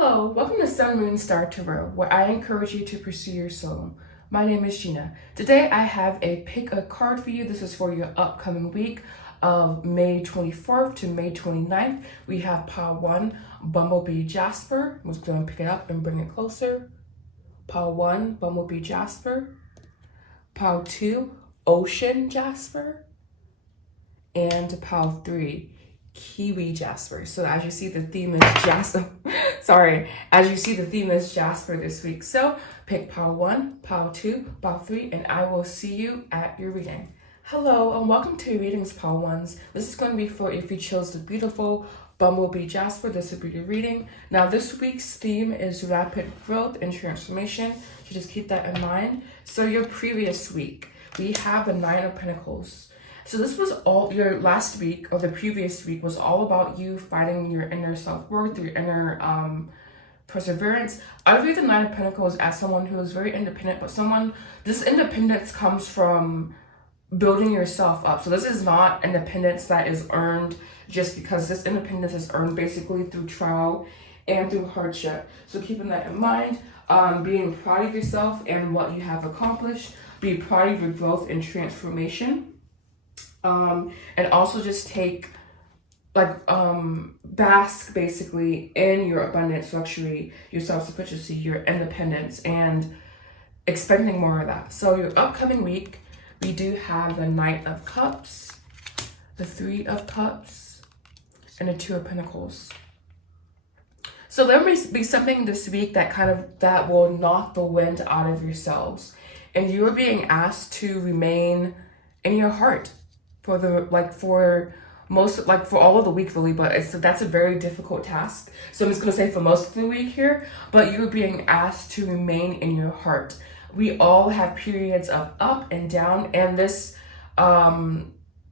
Hello, welcome to Sun, Moon, Star Tarot, where I encourage you to pursue your soul. My name is Gina. Today I have a pick a card for you. This is for your upcoming week of May 24th to May 29th. We have Pile 1, Bumblebee Jasper. I'm just going to pick it up and bring it closer. Pile 1, Bumblebee Jasper. Pile 2, Ocean Jasper. And Pile 3, Kiwi Jasper. So as you see, the theme is Jasper. As you see, the theme is Jasper this week. So pick Pile 1, Pile 2, Pile 3, and I will see you at your reading. Hello, and welcome to your readings, Pile 1s. This is going to be for if you chose the beautiful Bumblebee Jasper. This will be your reading. Now, this week's theme is rapid growth and transformation. So just keep that in mind. So your previous week, we have the Nine of Pentacles. So this was all your last week, or the previous week was all about you fighting your inner self-worth, your inner perseverance. I view the Nine of Pentacles as someone who is very independent, but this independence comes from building yourself up. So this is not independence that is earned just because. This independence is earned basically through trial and through hardship. So keeping that in mind, being proud of yourself and what you have accomplished, be proud of your growth and transformation. And also just take bask basically in your abundance, luxury, your self-sufficiency, your independence, and expecting more of that. So your upcoming week, we do have the Knight of Cups, the Three of Cups, and the Two of Pentacles. So there may be something this week that will knock the wind out of yourselves, and you are being asked to remain in your heart for all of the week really, but that's a very difficult task. So I'm just going to say for most of the week here, but you're being asked to remain in your heart. We all have periods of up and down, and this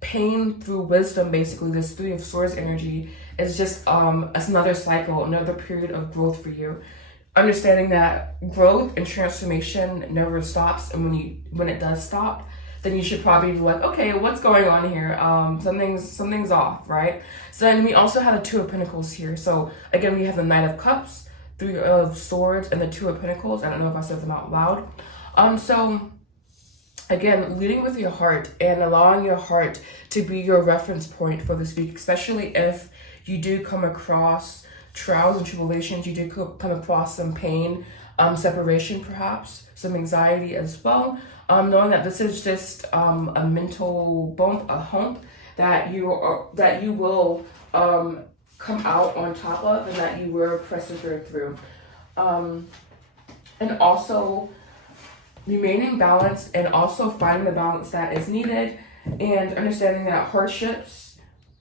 pain through wisdom, basically this Three of Swords energy is just another cycle, another period of growth for you. Understanding that growth and transformation never stops, and when it does stop, then you should probably be like, okay, what's going on here? Something's off, right? So then we also have the Two of Pentacles here. So again, we have the Knight of Cups, Three of Swords, and the Two of Pentacles. I don't know if I said them out loud. So again, leading with your heart and allowing your heart to be your reference point for this week, especially if you do come across trials and tribulations, you do come across some pain, separation perhaps, some anxiety as well. Knowing that this is just a mental bump, a hump that you will come out on top of, and that you will persevere through. And also remaining balanced, and also finding the balance that is needed, and understanding that hardships,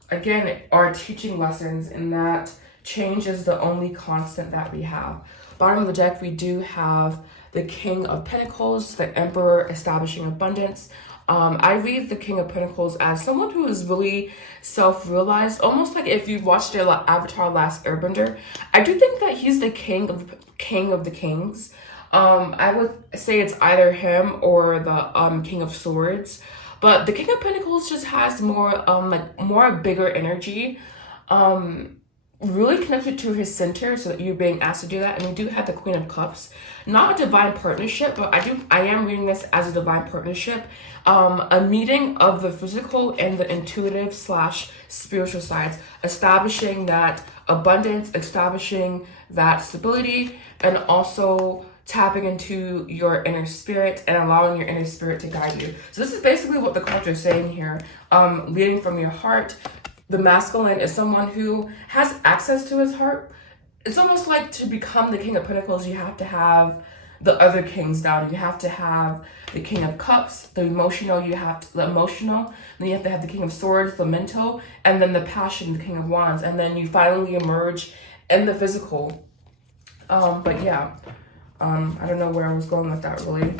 again, are teaching lessons, and that change is the only constant that we have. Bottom of the deck, we do have the King of Pentacles, the Emperor, establishing abundance. I read the King of Pentacles as someone who is really self-realized, almost like if you watched their Avatar Last Airbender. I do think that he's the king of the kings. I would say it's either him or the King of Swords, but the King of Pentacles just has more bigger energy. Really connected to his center, so that you're being asked to do that. And we do have the Queen of Cups, not a divine partnership, but I am reading this as a divine partnership, a meeting of the physical and the intuitive / spiritual sides, establishing that abundance, establishing that stability, and also tapping into your inner spirit and allowing your inner spirit to guide you. So this is basically what the cards are saying here. Leading from your heart. The masculine is someone who has access to his heart. It's almost like to become the King of Pentacles, you have to have the other kings down. You have to have the King of Cups, the emotional, then you have to have the King of Swords, the mental, and then the passion, the King of Wands, and then you finally emerge in the physical. But yeah, I don't know where I was going with that really,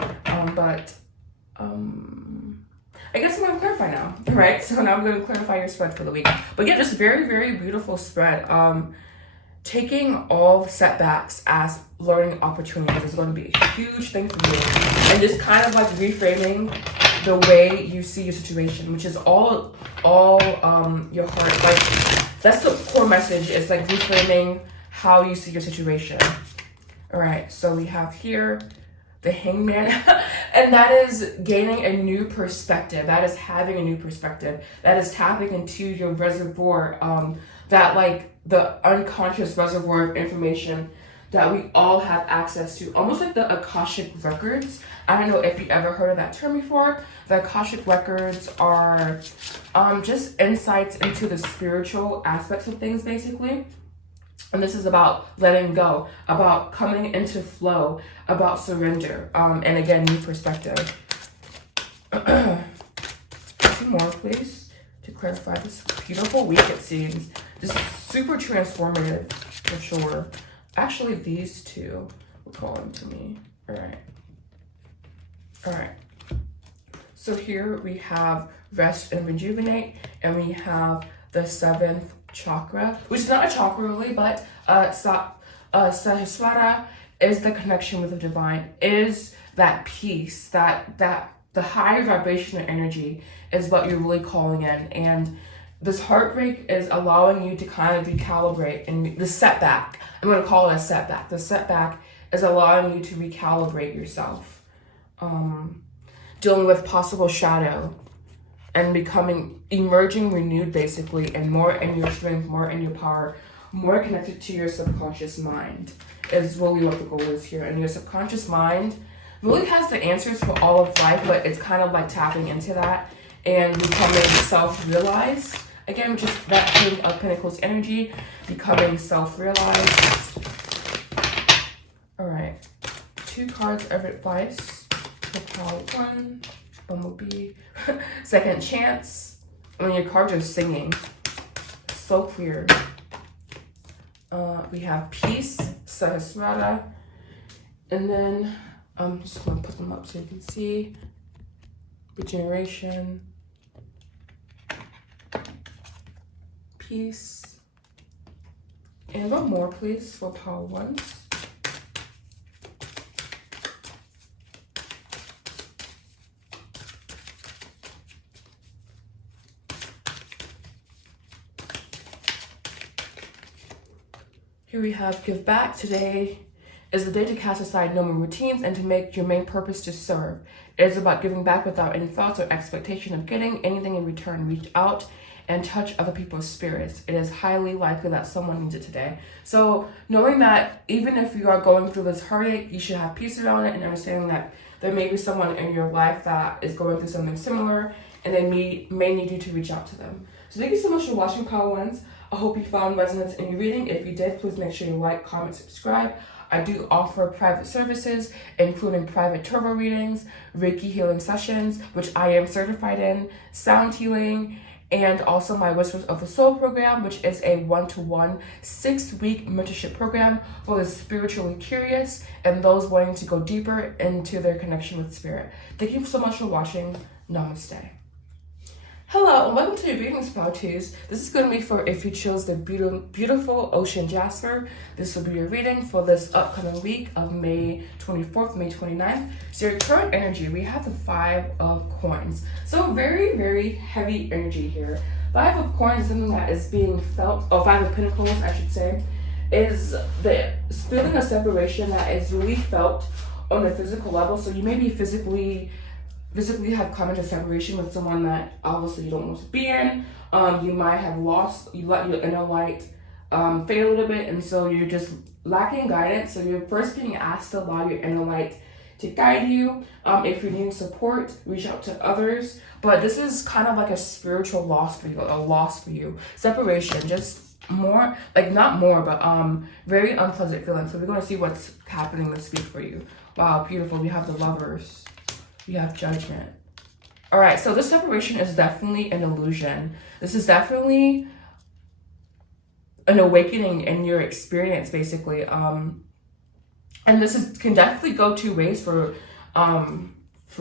I guess I'm going to clarify now, right? So now I'm going to clarify your spread for the week. But yeah, just very, very beautiful spread. Taking all setbacks as learning opportunities is going to be a huge thing for you. And just kind of like reframing the way you see your situation, which is all your heart. Like, that's the core message. It's like reframing how you see your situation. All right, so we have here the Hangman, and that is gaining a new perspective. That is having a new perspective. That is tapping into your reservoir, that like the unconscious reservoir of information that we all have access to, almost like the Akashic records. I don't know if you ever heard of that term before. The Akashic records are just insights into the spiritual aspects of things, basically. And this is about letting go, about coming into flow, about surrender, and again, new perspective. Some more, please, to clarify this beautiful week, it seems. Just super transformative, for sure. Actually, these two were calling to me. All right. So here we have rest and rejuvenate, and we have the 7th chakra, which is not a chakra really, but Sahasrara is the connection with the divine, is that peace, that the higher vibrational energy is what you're really calling in. And this heartbreak is allowing you to kind of recalibrate, and the setback, I'm going to call it a setback. The setback is allowing you to recalibrate yourself, dealing with possible shadow, and emerging renewed, basically, and more in your strength, more in your power, more connected to your subconscious mind is really what the goal is here. And your subconscious mind really has the answers for all of life, but it's kind of like tapping into that and becoming self-realized. Again, which is that King of Pentacles energy, becoming self-realized. All right, 2 cards of advice for pile 1. Bumblebee, second chance. When your cards are singing, so clear. We have peace, Sahasrara, and then I'm just gonna put them up so you can see. Regeneration, peace, and one more, please, for power 1s. Here we have give back. Today is the day to cast aside normal routines and to make your main purpose to serve. It is about giving back without any thoughts or expectation of getting anything in return. Reach out and touch other people's spirits. It is highly likely that someone needs it today. So knowing that even if you are going through this heartache, you should have peace around it, and understanding that there may be someone in your life that is going through something similar, and they may need you to reach out to them. So thank you so much for watching, Power Ones. I hope you found resonance in your reading. If you did, please make sure you like, comment, subscribe. I do offer private services, including private tarot readings, Reiki healing sessions, which I am certified in, sound healing, and also my Whispers of the Soul program, which is a 1-to-1 6-week mentorship program for the spiritually curious and those wanting to go deeper into their connection with spirit. Thank you so much for watching. Namaste. Hello and welcome to your reading Spouties. This is going to be for if you chose the beautiful Ocean Jasper. This will be your reading for this upcoming week of May 24th, May 29th. So your current energy, we have the 5 of Coins. So very, very heavy energy here. 5 of Coins is something that is being felt, or 5 of Pentacles, I should say, is the feeling of separation that is really felt on a physical level. So you may be physically have come into separation with someone that obviously you don't want to be in. You might have you let your inner light fade a little bit, and so you're just lacking guidance. So you're first being asked to allow your inner light to guide you. If you need support, reach out to others. But this is kind of like a spiritual loss for you, Separation, just more, like not more, but very unpleasant feeling. So we're going to see what's happening this week for you. Wow, beautiful. We have the Lovers. We have Judgment. All right, so this separation is definitely an illusion. This is definitely an awakening in your experience, basically. And this can definitely go 2 ways for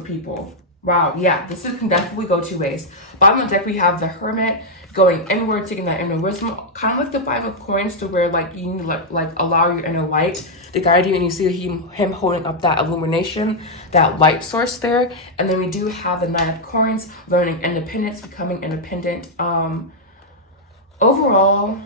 people. Wow, yeah, can definitely go 2 ways. Bottom of the deck, we have the Hermit going inward, taking that inner wisdom, kind of like the 5 of Coins, to where like you need like allow your inner light to guide you, and you see him holding up that illumination, that light source there. And then we do have the 9 of Coins, learning independence, becoming independent. Overall,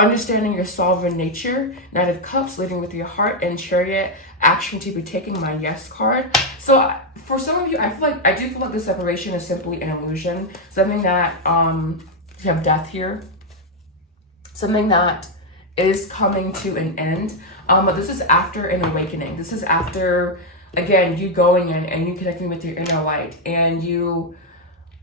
understanding your sovereign nature, Knight of Cups, leading with your heart, and Chariot, action to be taking, my yes card. So for some of you, I do feel like the separation is simply an illusion, something that you have death here, something that is coming to an end. But this is after an awakening. This is after, again, you going in and you connecting with your inner light, and you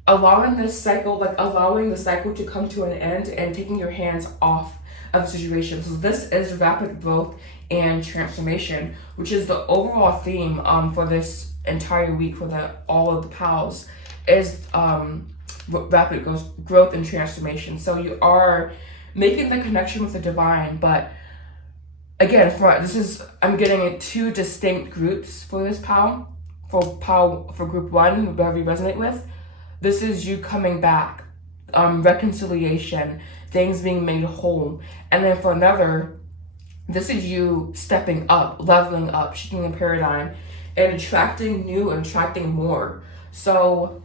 allowing this cycle, like allowing the cycle to come to an end and taking your hands off of the situation. So this is rapid growth and transformation, which is the overall theme for this entire week for all of the pals, is rapid growth and transformation. So you are making the connection with the divine, but again, I'm getting two distinct groups for this pal. For group one, whoever you resonate with, this is you coming back, reconciliation, things being made whole. And then for another, this is you stepping up, leveling up, shifting the paradigm, and attracting new and attracting more. So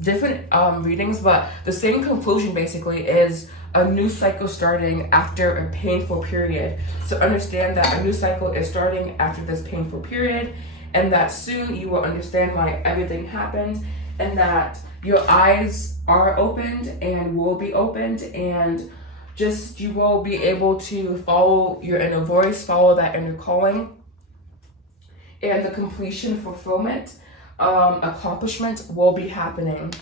different readings, but the same conclusion basically is a new cycle starting after a painful period. So understand that a new cycle is starting after this painful period, and that soon you will understand why everything happened, and that your eyes are opened and will be opened, and just you will be able to follow your inner voice, follow that inner calling, and the completion, fulfillment, accomplishment will be happening.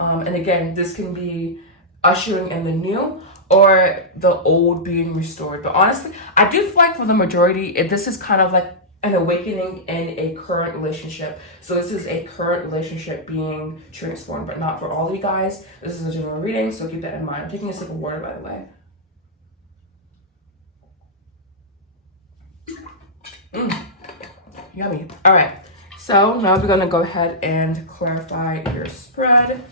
And again, this can be ushering in the new or the old being restored. But honestly, I do feel like for the majority, this is kind of like an awakening in a current relationship. So this is a current relationship being transformed, but not for all of you guys. This is a general reading, so keep that in mind. I'm taking a sip of water, by the way. Yummy. All right, so now we're gonna go ahead and clarify your spread.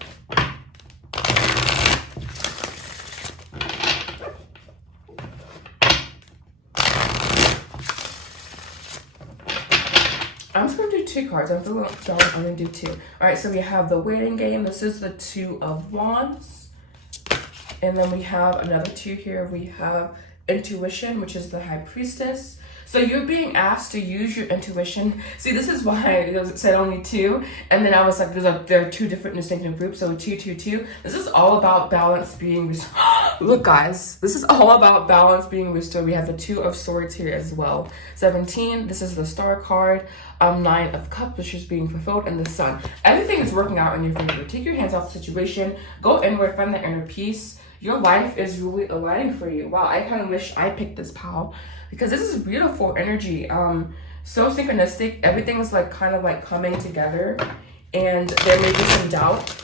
I'm just gonna do two cards. I'm gonna do two. All right, so we have the waiting game. This is the Two of Wands. And then we have another two here. We have intuition, which is the High Priestess. So you're being asked to use your intuition. See, this is why it said only two. And then I was like, there are two different distinctive groups. So 2, 2, 2. This is all about balance being restored. Look, guys, this is all about balance being restored. We have the Two of Swords here as well. 17, this is the Star card. 9 of Cups, which is being fulfilled, and the Sun. Everything is working out in your favor. Take your hands off the situation. Go inward, find that inner peace. Your life is really aligning for you. Wow, I kind of wish I picked this pal, because this is beautiful energy. So synchronistic. Everything is like kind of like coming together, and there may be some doubt,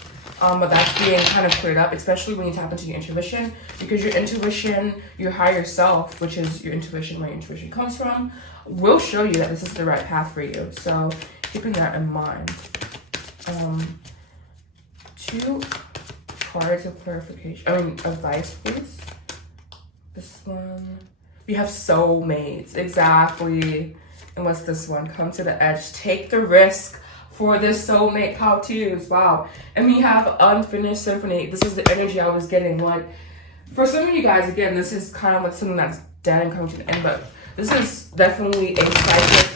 but that's being kind of cleared up, especially when you tap into your intuition, because your intuition, your higher self, which is your intuition, where your intuition comes from, will show you that this is the right path for you. So keeping that in mind. Two cards of clarification, advice, please. This one, we have soulmates, exactly. And what's this one? Come to the edge, take the risk for this soulmate pile twos. Wow. And we have unfinished symphony. This is the energy I was getting. Like, for some of you guys, again, this is kind of like something that's dead and coming to the end, but this is definitely a cyclic,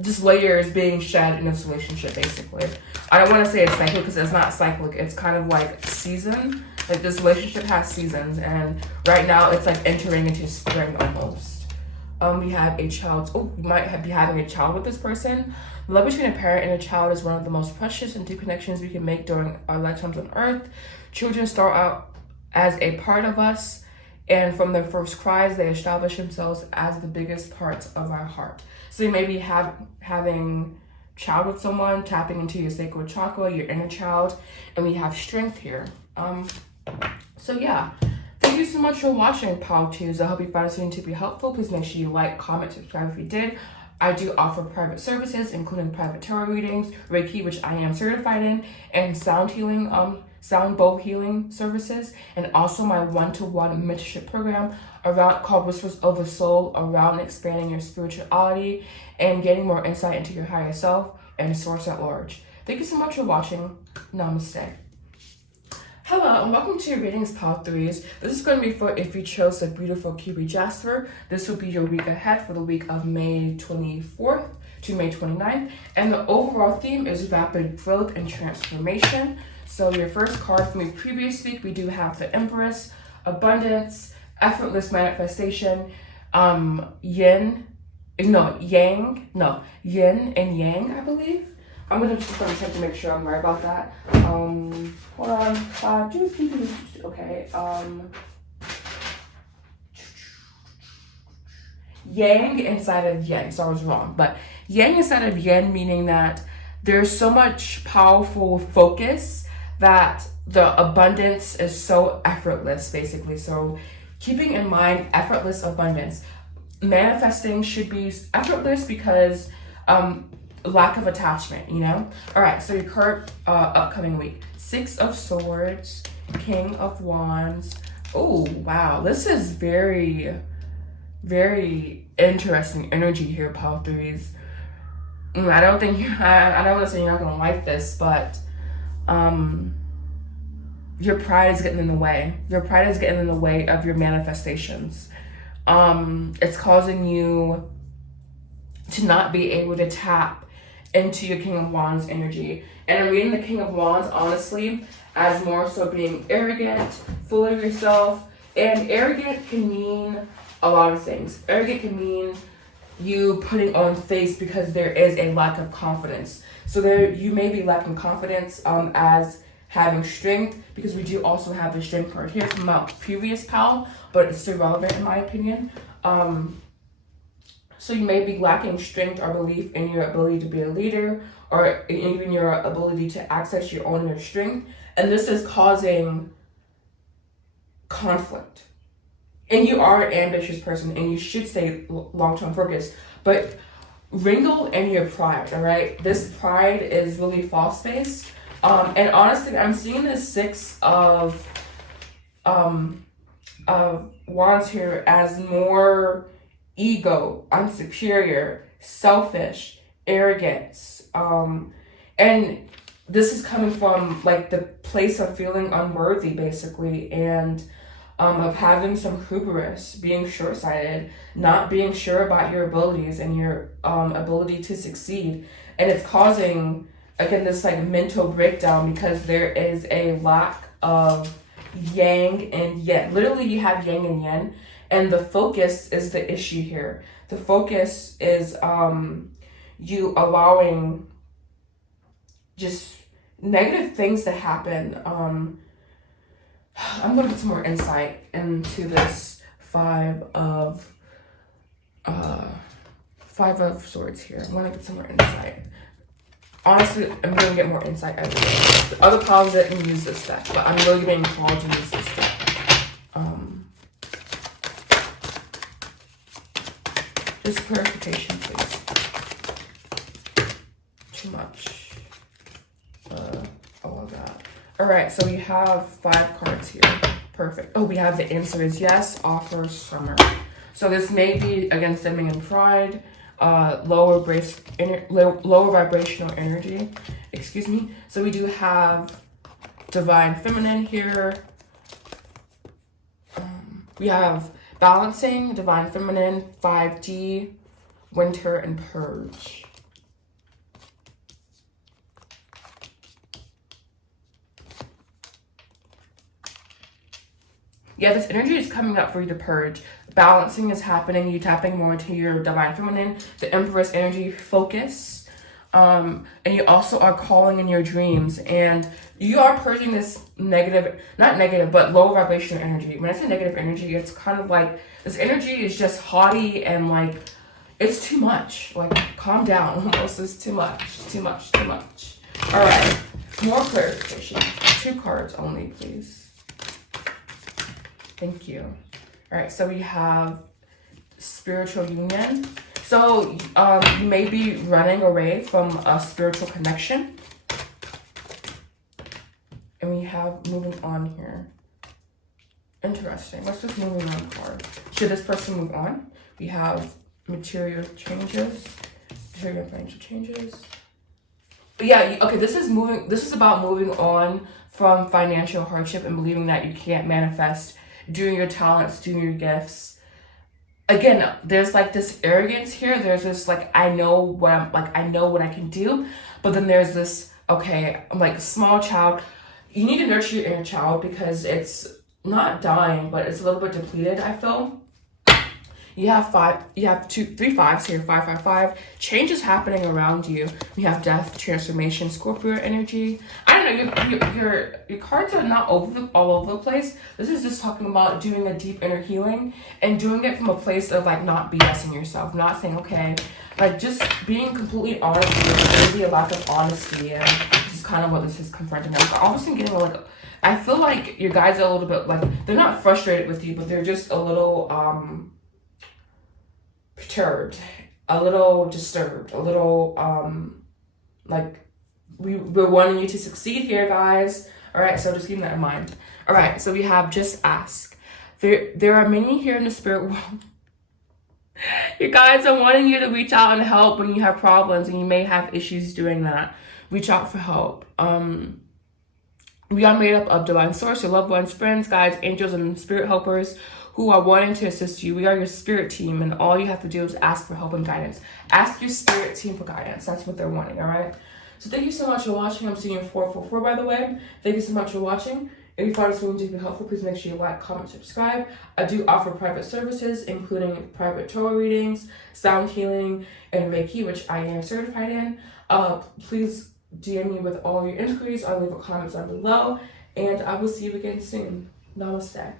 just layers being shed in this relationship, basically. I don't want to say it's cyclic because it's not cyclic. It's kind of like season. Like, this relationship has seasons, and right now it's like entering into spring almost. We have a child. Oh, you might be having a child with this person. Love between a parent and a child is one of the most precious and deep connections we can make during our lifetimes on Earth. Children start out as a part of us, and from their first cries, they establish themselves as the biggest parts of our heart. So you may be having child with someone, tapping into your sacred chakra, your inner child, and we have strength here. So yeah, thank you so much for watching, Pal Twos. I hope you found this video to be helpful. Please make sure you like, comment, subscribe if you did. I do offer private services, including private tarot readings, Reiki, which I am certified in, and sound healing, sound bowl healing services, and also my one-to-one mentorship program called Whispers of the Soul, around expanding your spirituality and getting more insight into your higher self and source at large. Thank you so much for watching. Namaste. Hello and welcome to your readings, Pile 3s. This is going to be for if you chose the beautiful Cutie Jasper. This will be your week ahead for the week of May 24th to May 29th. And the overall theme is rapid growth and transformation. So your first card from the previous week, we do have the Empress, abundance, effortless manifestation, yin and yang, I believe. I'm just gonna check to make sure I'm right about that. Hold on. Okay. Yang inside of yin. So I was wrong, but yang inside of yin, meaning that there's so much powerful focus that the abundance is so effortless, basically. So keeping in mind effortless abundance, manifesting should be effortless because lack of attachment, you know? All right, so your card upcoming week. 6 of Swords, King of Wands. Oh, wow. This is very, very interesting energy here, Pile 3s. I don't think, I don't want to say you're not going to like this, but your pride is getting in the way. Your pride is getting in the way of your manifestations. It's causing you to not be able to tap into your King of Wands energy. And I'm reading the King of Wands, honestly, as more so being arrogant, full of yourself. And arrogant can mean a lot of things. Arrogant can mean you putting on face because there is a lack of confidence. So there, you may be lacking confidence as having strength, because we do also have the strength card here from my previous pile, but it's still relevant in my opinion. So you may be lacking strength or belief in your ability to be a leader, or even your ability to access your own inner strength. And this is causing conflict. And you are an ambitious person and you should stay long-term focused, but wrangle in your pride, all right? This pride is really false-based. And honestly, I'm seeing the 6 of Wands here as more ego, I'm superior, selfish, arrogance, and this is coming from like the place of feeling unworthy, basically, and of having some hubris, being short-sighted, not being sure about your abilities and your ability to succeed. And it's causing, again, this like mental breakdown because there is a lack of yang and yin. Literally, you have yang and yin. And the focus is the issue here. The focus is you allowing just negative things to happen. I'm going to get some more insight into this 5 of Swords here. I'm going to get some more insight. Honestly, I'm going to get more insight every day. The other piles didn't use this deck, but I'm really getting called to use this deck. Just clarification, please. Too much. All of that. All right, so we have 5 cards here. Perfect. Oh, we have the answer is yes, offer summer. So this may be, again, stemming in pride, lower vibrational energy. Excuse me. So we do have divine feminine here. We have balancing, divine feminine, 5D, winter, and purge. Yeah, this energy is coming up for you to purge. Balancing is happening. You tapping more into your divine feminine, the Empress energy, focus. And you also are calling in your dreams, and you are purging this negative, not negative, but low vibrational energy. When I say negative energy, it's kind of like this energy is just haughty and like it's too much. Like, calm down. Almost is too much. Too much. Too much. All right. More clarification. 2 cards only, please. Thank you. All right. So we have spiritual union. So you may be running away from a spiritual connection. And we have moving on here. Interesting. What's this moving on card? Should this person move on? We have material changes. Material financial changes. yeah, okay, this is about moving on from financial hardship and believing that you can't manifest doing your talents, doing your gifts. Again, there's like this arrogance here. There's this like, I know what I can do. But then there's this, okay, I'm like small child. You need to nurture your inner child because it's not dying, but it's a little bit depleted, I feel. You have three fives here, 555. Change is happening around you. You have death, transformation, Scorpio energy. I don't know, your cards are not all over the place. This is just talking about doing a deep inner healing and doing it from a place of like not BSing yourself, not saying, okay, like just being completely honest with you. There's maybe a lack of honesty, and this is kind of what this is confronting us. I'm obviously getting like, I feel like your guys are a little bit like, they're not frustrated with you, but they're just a little, perturbed, a little disturbed, a little like we're wanting you to succeed here, guys. All right, so just keep that in mind. All right, so we have just ask. There are many here in the spirit world. You guys are wanting you to reach out and help when you have problems, and you may have issues doing that. Reach out for help. We are made up of divine source, your loved ones, friends, guides, angels, and spirit helpers who are wanting to assist you. We are your spirit team, and all you have to do is ask for help and guidance. Ask your spirit team for guidance. That's what they're wanting, all right? So thank you so much for watching. I'm seeing 444, by the way. Thank you so much for watching. If you found this video to be helpful, please make sure you like, comment, subscribe. I do offer private services, including private tarot readings, sound healing, and Reiki, which I am certified in. Please DM me with all your inquiries. I'll leave a comment down below, and I will see you again soon. Namaste.